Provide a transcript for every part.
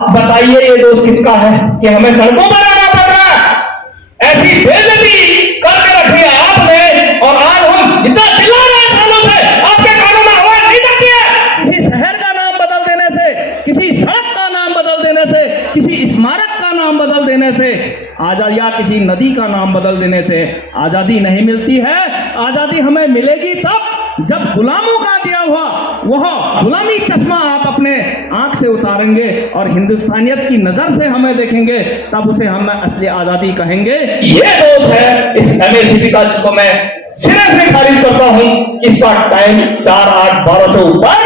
बताइए ये दोष किसका है कि हमें सड़कों पर आना पड़ रहा है? ऐसी बेइज्जती करके रखी है आपने, और आज हम जितना चिल्ला रहे हैं सालों से, आपके कानों में आवाज नहीं जाती है। किसी शहर का नाम बदल देने से, किसी सड़क का नाम बदल देने से, किसी स्मारक का नाम बदल देने से आजादी, या किसी नदी का नाम बदल देने से आजादी नहीं मिलती है। आजादी हमें मिलेगी तब जब गुलामों का दिया हुआ वह गुलामी चश्मा आप अपने आंख से उतारेंगे और हिंदुस्तानियत की नजर से हमें देखेंगे, तब उसे हम असली आजादी कहेंगे। ये दोष है इस एमएसपी का, जिसको मैं सिरे से खारिज करता हूं। इसका टाइम 4/8/12 से ऊपर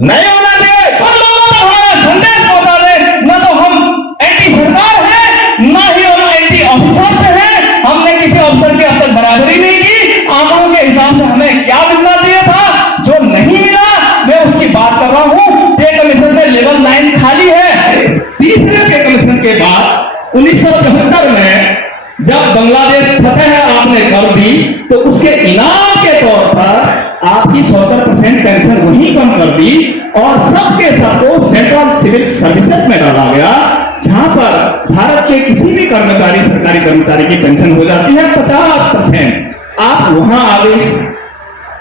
नहीं होना चाहिए। हर लोगों को हमारा संदेश पहुंचा दे, न तो हम एंटी सरकार है, ना ही हम एंटी ऑफिसर से हैं। हमने किसी ऑफिसर की अब तक बराबरी नहीं की। आंकड़ों के हिसाब से हमें क्या मिलना चाहिए था, जो नहीं मिला, मैं उसकी बात कर रहा हूं। पे कमीशन में लेवल 9 खाली है। तीसरे पे कमीशन के बाद 1974 में जब बांग्लादेश फतेह आपने कर दी, तो उसके इनाम के तौर पर आपकी 70% पेंशन वही कम कर दी और सबके सबको सेंट्रल सिविल सर्विसेज में डाला गया, जहां पर भारत के किसी भी कर्मचारी, सरकारी कर्मचारी की पेंशन हो जाती है 50%। आप वहां आ गए,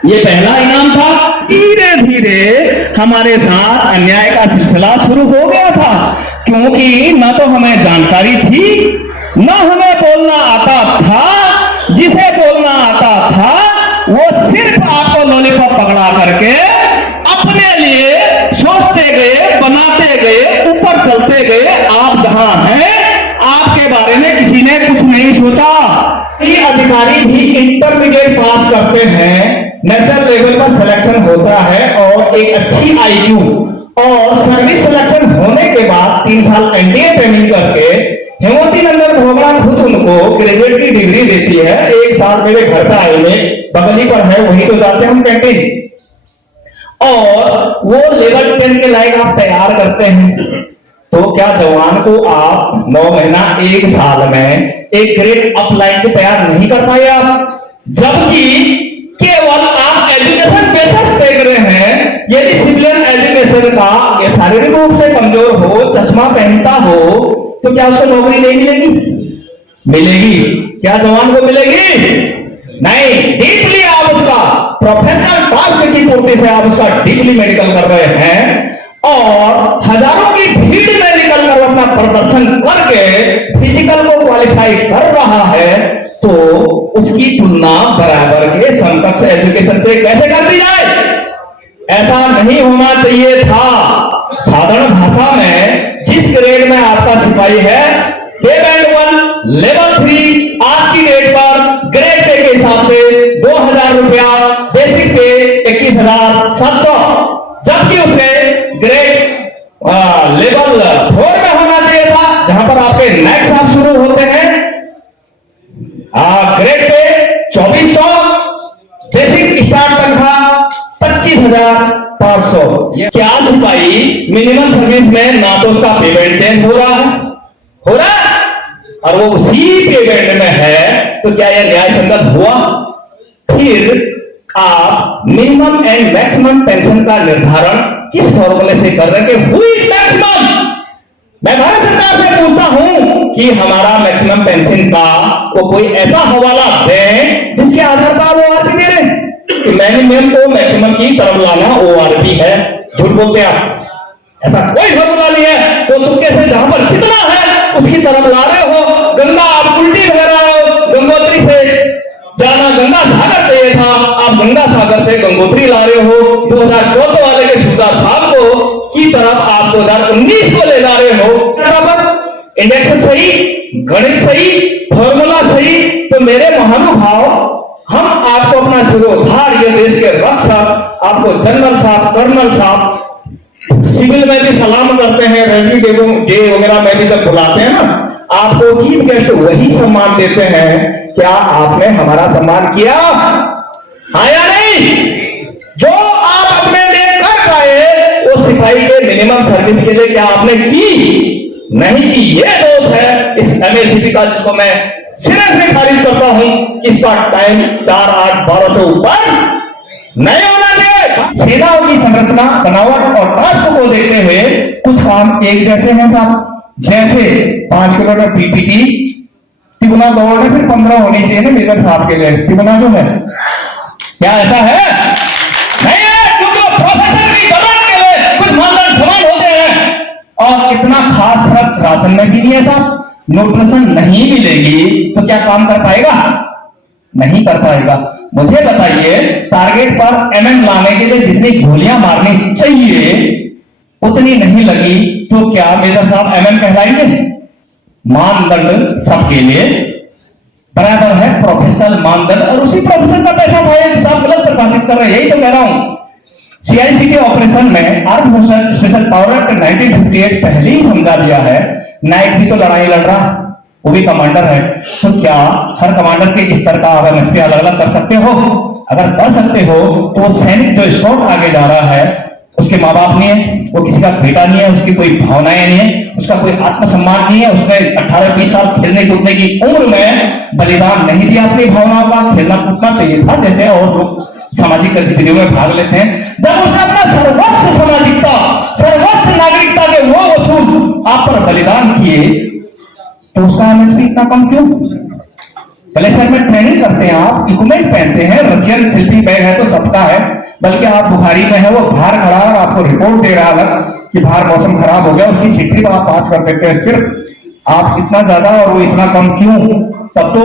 ये पहला इनाम था। धीरे धीरे हमारे साथ अन्याय का सिलसिला शुरू हो गया था, क्योंकि ना तो हमें जानकारी थी, ना हमें बोलना आता था। जिसे बोलना आता था वो सिर्फ आपको लॉलीपॉप पकड़ा करके अपने लिए सोचते गए, बनाते गए, ऊपर चलते गए। आप जहां हैं, आपके बारे में किसी ने कुछ नहीं सोचा। ये अधिकारी भी इंटरमीडिएट पास करते हैं, नेशनल लेवल पर सिलेक्शन होता है और एक अच्छी आईक्यू और सर्विस सिलेक्शन होने के बाद 3 साल एनडीए ट्रेनिंग करके हेमवती नंदन भोगड़ा खुद उनको ग्रेजुएट की डिग्री देती है। 1 साल मेरे घर पर आएंगे, बगल ही पर है, वही तो जाते हैं हम कैंटीन, और वो लेवल 10 के लायक आप तैयार करते हैं। तो क्या जवान को आप 9 महीना 1 साल में एक ग्रेड अप लाइन को तैयार नहीं कर पाए आप? जबकि केवल आप एजुकेशन बेसिस देख रहे हैं। यदि सिविलियन एजुकेशन का ये शारीरिक रूप से कमजोर हो, चश्मा पहनता हो, तो क्या उसको नौकरी नहीं मिलेगी? मिलेगी। क्या जवान को मिलेगी? नहीं। डीपली आप उसका प्रोफेशनल टास्क की पूर्ति से आप उसका डीपली मेडिकल कर रहे हैं, और हजारों की भीड़ में निकल कर अपना प्रदर्शन करके फिजिकल को क्वालिफाई कर रहा है, तो उसकी तुलना बराबर के समकक्ष एजुकेशन से कैसे कर दी जाए? ऐसा नहीं होना चाहिए था। साधारण भाषा में जिस ग्रेड में आपका सिपाही है, पे बैंड 1 लेवल 3 आज की डेट पर ग्रेड पे के हिसाब से 2000 रुपया, बेसिक पे 21,700, जबकि उसे ग्रेड लेवल 4 में होना चाहिए था, जहां पर आपके नेक्स्ट आप शुरू होते हैं। ग्रेड पे 2400, बेसिक स्टार्ट तनख्वाह 25,500। क्या सिपाही मिनिमम सर्विस में ना तो उसका पेमेंट चेंज हो रहा है, और वो उसी पेमेंट में है, तो क्या यह न्याय संगत हुआ? फिर आप मिनिमम एंड मैक्सिमम पेंशन का निर्धारण किस फॉर्मूले से कर रहे हैं? Who is maximum? मैं भारत सरकार से पूछता हूं कि हमारा मैक्सिमम पेंशन का वो कोई ऐसा हवाला दें जिसके आधार पर वो ओआरपी दे रहे हैं कि मिनिमम को मैक्सिमम की तरफ लाना ओआरपी है। झूठ बोलते हैं आप, ऐसा कोई फॉर्मूला नहीं है। तो तुम कैसे जहां पर कितना है उसकी तरफ ला रहे हो? गंगा आप उल्टी बह रहे हो, गंगोत्री से जाना गंगा सागर चाहिए था, आप गंगा सागर से गंगोत्री ला रहे हो। 2014 वाले के सुधार साहब को की तरफ आप 2019 को ले जा रहे हो। बराबर इंडेक्स सही, गणित सही, फॉर्मूला सही। तो मेरे महानुभाव, हम आपको अपना शिरोधार, ये देश के रक्षक, आपको जनरल साहब, कर्नल साहब, सिविल में भी सलाम करते हैं, रेलवे डे वगैरह में भी जब बुलाते हैं ना, आपको चीफ गेस्ट वही सम्मान देते हैं। क्या आपने हमारा सम्मान किया? हाँ या नहीं? जो आप अपने लिए कर पाए वो सिपाही के मिनिमम सर्विस के लिए क्या आपने की? नहीं की। ये दोष है इस एमएसपी का, जिसको मैं सिरे से खारिज करता हूं। इसका टाइम 4/8/12 से ऊपर नहीं होना चाहिए। सेनाओं की संरचना, बनावट और टास्क को देखते हुए कुछ काम एक जैसे हैं साहब। जैसे 5 किलोमीटर पीपीटी तिगुना दौड़ है, फिर 15 होनी चाहिए ना मेजर साहब के लिए। तिगुना जो है, क्या ऐसा है? नहीं है, क्योंकि प्रोफेसर की जरूरत के लिए कुछ मानदंड समान होते हैं। और इतना खास फर्क राशन में भी नहीं है साहब। न्यूट्रिशन नहीं मिलेगी तो क्या काम कर पाएगा? नहीं कर पाएगा। मुझे बताइए, टारगेट पर एमएम लाने के लिए जितनी गोलियां मारनी चाहिए उतनी नहीं लगी तो क्या मेजर साहब एमएम कहलाएंगे? मानदंड सबके लिए बराबर है, प्रोफेशनल मानदंड, और उसी प्रोफेशन का पैसा था। साहब गलत प्रकाशित कर रहे हैं, यही तो कह रहा हूं। सीआईसी के ऑपरेशन में arm forces special power act 1958 पहले ही समझा दिया है। नाइक भी तो लड़ाई लड़ रहा, वो भी कमांडर है, तो क्या हर कमांडर के स्तर का आप एमएसपी अलग अलग कर सकते हो? अगर कर सकते हो तो सैनिक जो स्कॉट आगे जा रहा है उसके माँ बाप नहीं है, वो किसी का बेटा नहीं है, उसकी कोई भावनाएं नहीं है, उसका कोई आत्मसम्मान नहीं है। उसने 18-20 साल खेलने कूदने की उम्र में बलिदान नहीं दिया अपनी भावनाओं का। खेलना कूदना चाहिए था जैसे और लोग सामाजिक गतिविधियों में भाग लेते हैं। जब उसने अपना सर्वस्व सामाजिकता, सर्वस्व नागरिकता के वो वसूल आप पर बलिदान किए तो उसका एमएसपी इतना कम क्यों? ग्लेशियर में ट्रेनिंग करते हैं, आप इक्विपमेंट पहनते हैं, रशियन स्लीपिंग बैग है तो सबका है, बल्कि आप बुखारी में है, वो बाहर खड़ा और आपको रिपोर्ट दे रहा अलग कि बाहर मौसम खराब हो गया, उसकी सिट्री आप पास कर देते हैं। सिर्फ आप इतना ज्यादा और वो इतना कम क्यों? तब तो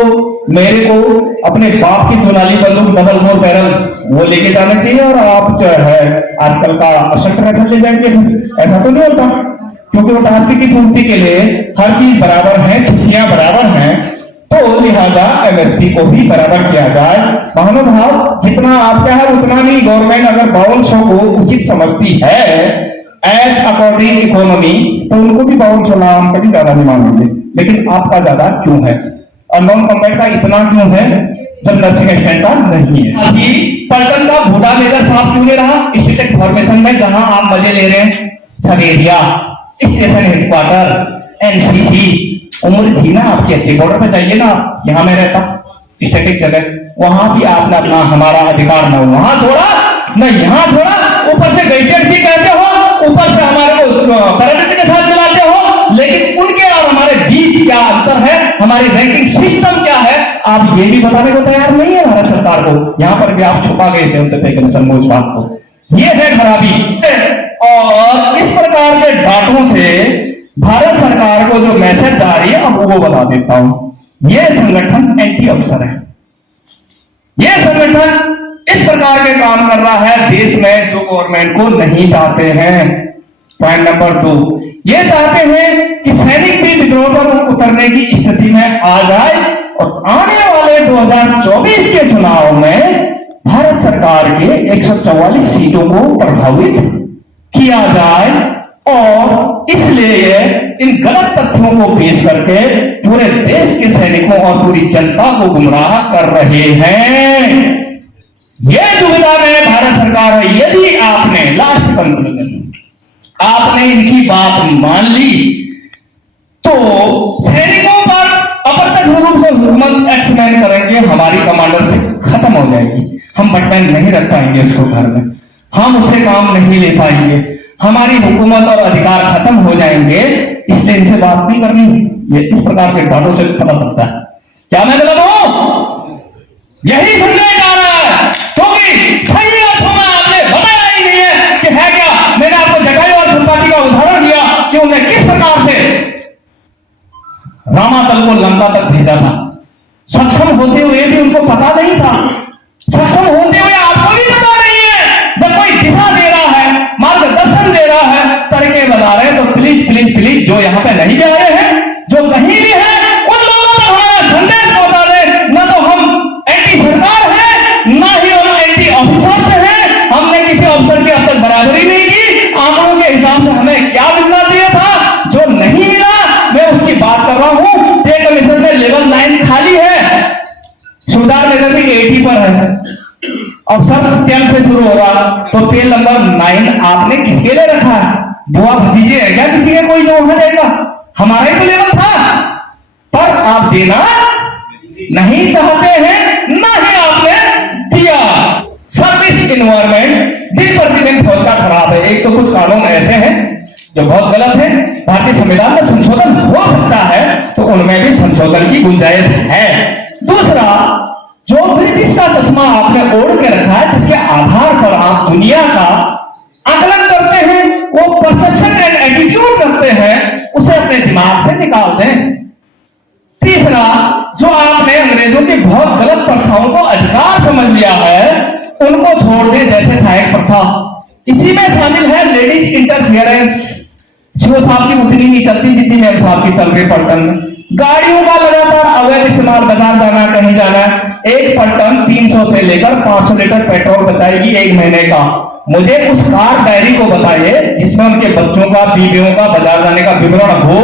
मेरे को अपने बाप की दुनाली बंदूक डबल मोर बैरल वो लेके जाना चाहिए और आप जो है आजकल का असल्ट राइफल ले जाएंगे। ऐसा तो नहीं होता, क्योंकि वो टास्क की पूर्ति के लिए हर चीज बराबर है, छुट्टियां बराबर हैं, तो लिहाजा एमएसपी को भी बराबर किया जाए। महानुभाव, जितना आपका है उतना नहीं, गवर्नमेंट अगर 5200 को उचित समझती है एज अकॉर्डिंग इकोनॉमी तो उनको भी 5200 हम कभी ज्यादा नहीं मांगेंगे, लेकिन आपका ज्यादा क्यों है? और नॉन कॉम्बैट का इतना क्यों है जब नर्सिंग स्टैंड का नहीं है? अभी पलटन का भूडा मेजर साहब क्यों नहीं रहा स्टेटिक फॉर्मेशन में, जहां आप मजे ले रहे हैं? सब एरिया, स्टेशन हेडक्वार्टर, एनसीसी, उम्र थी ना आपकी, अच्छे बॉर्डर पे जाइए ना। यहाँ में रहता स्टैटिक जगह, वहां भी आपने अपना हमारा अधिकार न वहां छोड़ा न यहाँ छोड़ा, ऊपर से गैजेट भी कहते हो, ऊपर से हमारे को पैरामिलिट्री के साथ मिलाते हो, लेकिन उनके और हमारे बीच क्या अंतर है, हमारी रैंकिंग सिस्टम क्या है, आप ये भी बताने को तैयार नहीं है भारत सरकार को। यहाँ पर भी आप छुपा गए से उनके समझ बात को, ये है खराबी। और इस प्रकार के डाटों से भारत सरकार को जो मैसेज जा रही है, अब वो बता देता हूं। यह संगठन एंटी अफसर है, यह संगठन इस प्रकार के काम कर रहा है देश में जो गवर्नमेंट को नहीं चाहते हैं। पॉइंट नंबर 2, ये चाहते हैं कि सैनिक भी विद्रोह पर उतरने की स्थिति में आ जाए और आने वाले 2024 के चुनाव में भारत सरकार के 144 सीटों को प्रभावित किया जाए। और इसलिए इन गलत तथ्यों को पेश करके पूरे देश के सैनिकों और पूरी जनता को गुमराह कर रहे हैं। यह दुविधा में भारत सरकार है। यदि आपने लास्ट कंक्लूजन आपने इनकी बात मान ली तो सैनिकों पर अप्रत्यक्ष रूप से हुकूमत एक्सपेंड करेंगे, हमारी कमांडरशिप खत्म हो जाएगी, हम बटन नहीं रख पाएंगे उसको घर में, हम उससे काम नहीं ले पाएंगे, हमारी हुकूमत और अधिकार खत्म हो जाएंगे। इसलिए इनसे बात नहीं करनी। ये इस प्रकार के बातों से पता चलता है। क्या मैं गलत हूं? यही समझाया जा रहा है, क्योंकि सही अर्थों में आपने बताया ही नहीं है कि है क्या। मैंने आपको जटायु और संपाति का उदाहरण दिया कि उन्हें किस प्रकार से रामादल को लंका तक भेजा था। सक्षम होते हुए भी उनको पता नहीं था, सक्षम होते हुए आपको भी पता नहीं है। जब कोई दिशा दे रहा है, मार्गदर्शन दे रहा है, तरीके बता रहे हैं, तो प्लीज प्लीज प्लीज जो यहाँ पे नहीं जा रहे हैं, जो कहीं भी है, उन लोगों तक हमारा संदेश पहुंचा दे। न तो हम एंटी सरकार है, ना ही हम एंटी ऑफिसर से हैं। हमने किसी ऑफिसर की अब तक बराबरी नहीं की। आंकड़ों के हिसाब से हमें क्या मिलना चाहिए था, जो नहीं मिला, मैं उसकी बात कर रहा हूं। पे कमीशन में लेवल 9 खाली है, सुधार लेवल भी 80 पर है। अफसर 10 से शुरू होगा, तो पे नंबर 9 आपने किसके लिए रखा है? बुआ भतीजे है क्या किसी के कोई जो वहां जाएगा? हमारा ही तो लेवल था, पर आप देना नहीं चाहते हैं, ना ही आपने दिया। सर्विस इन्वायरमेंट दिन प्रतिदिन फौज का खराब है। एक तो कुछ कानून ऐसे हैं जो बहुत गलत है, भारतीय संविधान में संशोधन हो सकता है तो उनमें भी संशोधन की गुंजाइश है। दूसरा, जो ब्रिटिश का चश्मा आपने ओढ़ के रखा है, जिसके आधार पर आप दुनिया का आकलन करते हैं, वो परसेप्शन एंड एटीट्यूड रखते हैं, उसे अपने दिमाग से निकाल दें। तीसरा, जो आपने अंग्रेजों की बहुत गलत प्रथाओं को अधिकार समझ लिया है, उनको छोड़ दें, जैसे सहायक प्रथा। इसी में शामिल है लेडीज इंटरफियरेंस। शिव साहब की उतनी नहीं चलती जितनी मेम साहब की चल रही पलटन में। गाड़ियों का लगातार अवैध इस्तेमाल, बाजार जाना, कहीं जाना, एक पलटन 300 से लेकर 500 लीटर पेट्रोल बचाएगी एक महीने का। मुझे उस कार डायरी को बताइए जिसमें उनके बच्चों का, बीवियों का बाजार जाने का विवरण हो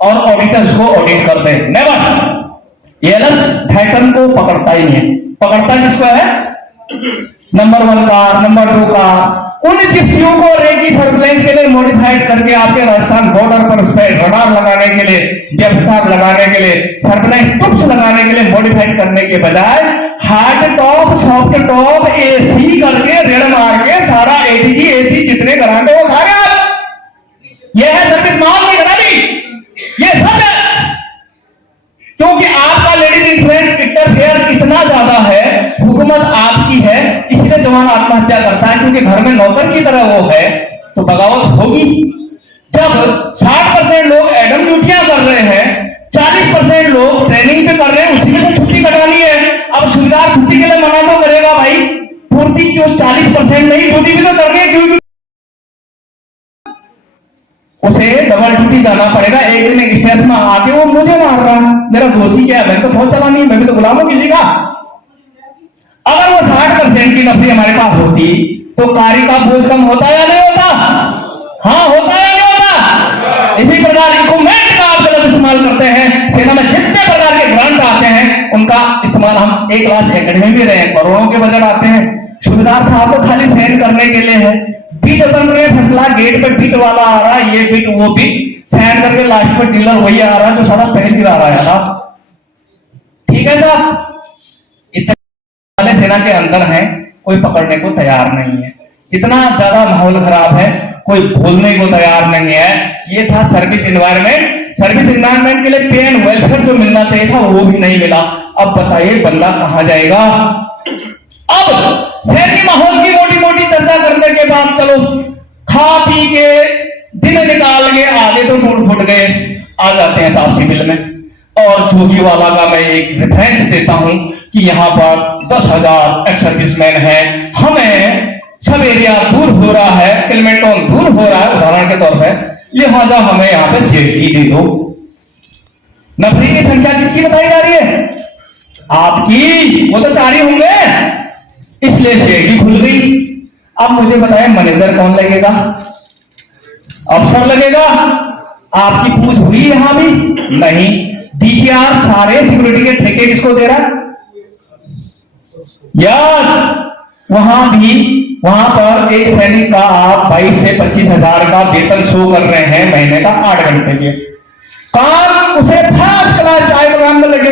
और ऑडिटर्स को ऑडिट कर दे। नेवर। ये थैटन को पकड़ता ही नहीं है। पकड़ता किसको है? Number 1 car, number 2 car. उन जिप्सियों को रेकी सर्विलेंस के लिए मॉडिफाइड करके आपके राजस्थान बॉर्डर पर उस पर रडार लगाने के लिए, व्यवसाय लगाने के लिए, सर्विलेंस टूप्स लगाने के लिए मॉडिफाइड करने के बजाय hard top, soft top, AC करके रेड मार के सारा एडीजी एसी जितने कराते वो खा गया। ये है सर्विस माल की खराबी, ये सब है। क्योंकि आपका लेडीज इंटरफेयर इतना ज्यादा है, हुकूमत आपकी है, इसलिए जवान आत्महत्या करता है, क्योंकि घर में नौकर की तरह वो है, तो बगावत होगी। जब 60% लोग एडम ड्यूटियां कर रहे हैं, 40% लोग ट्रेनिंग पे कर रहे हैं, उसी में से छुट्टी कटानी है। अब सुविधार छुट्टी के लिए मना तो करेगा भाई, पूर्ति जो 40% नहीं, ड्यूटी भी तो करनी है, क्योंकि उसे डबल ड्यूटी जाना पड़ेगा। एक दिन एक स्टेज में आके वो मुझे मार रहा है, मेरा दोषी क्या है? मैं तो बहुत चलानी, मैं भी तो गुलाम हूं किसी का। अगर वो 60% की नफरी हमारे पास होती तो कार्य का बोझ कम होता या नहीं होता? हाँ, होता या नहीं होता? इसी प्रकार इक्विपमेंट का आप गलत इस्तेमाल करते हैं। सेना में जितने प्रकार के ग्रांट आते हैं उनका इस्तेमाल हम 1 लाख एकेडमी में रहे हैं, करोड़ों के बजट आते हैं। सुबेदार साहब को खाली साइन करने के लिए है, बीट बन रहे फसला, गेट पे बीट वाला आ रहा है, ये बीट वो बीट, साइन करके लास्ट में डीलर वही आ रहा है जो सारा पहले गिरा रहा है ना। ठीक है साहब, इतने वाले सेना के अंदर हैं, कोई पकड़ने को तैयार नहीं है। इतना ज्यादा माहौल खराब है, कोई बोलने को तैयार नहीं है। ये था सर्विस एनवायरनमेंट। सर्विस एनवायरनमेंट के लिए पे एंड वेलफेयर जो मिलना चाहिए था वो भी नहीं मिला। अब बताइए बंदा कहां जाएगा? अब शहर की माहौल की मोटी मोटी चर्चा करने के बाद चलो खा पी के दिन निकाल के आगे तो टूट फूट गए, आ जाते हैं साहब सिविल में। और जोगी वाला का मैं एक रेफरेंस देता हूं कि यहां पर 10,000 एक्स सर्विसमैन है, हमें सब एरिया दूर हो रहा है, किलोमीटर दूर हो रहा है उदाहरण के तौर पर, लिहाजा हमें यहां पर सेफ्टी दे दो। नफरी की संख्या किसकी बताई जा रही है? आपकी। वो तो 4 ही होंगे, इसलिए शेडी खुल गई। अब मुझे बताएं मैनेजर कौन लगेगा? अफसर लगेगा? आपकी पूछ हुई यहां भी नहीं। डीजीआर सारे सिक्योरिटी के ठेके किसको दे रहा है? यस, वहां पर एक सैनिक का आप 22 से 25,000 का वेतन शो कर रहे हैं महीने का 8 घंटे के काम, उसे फर्स्ट क्लास चाय प्रोग्राम में लगे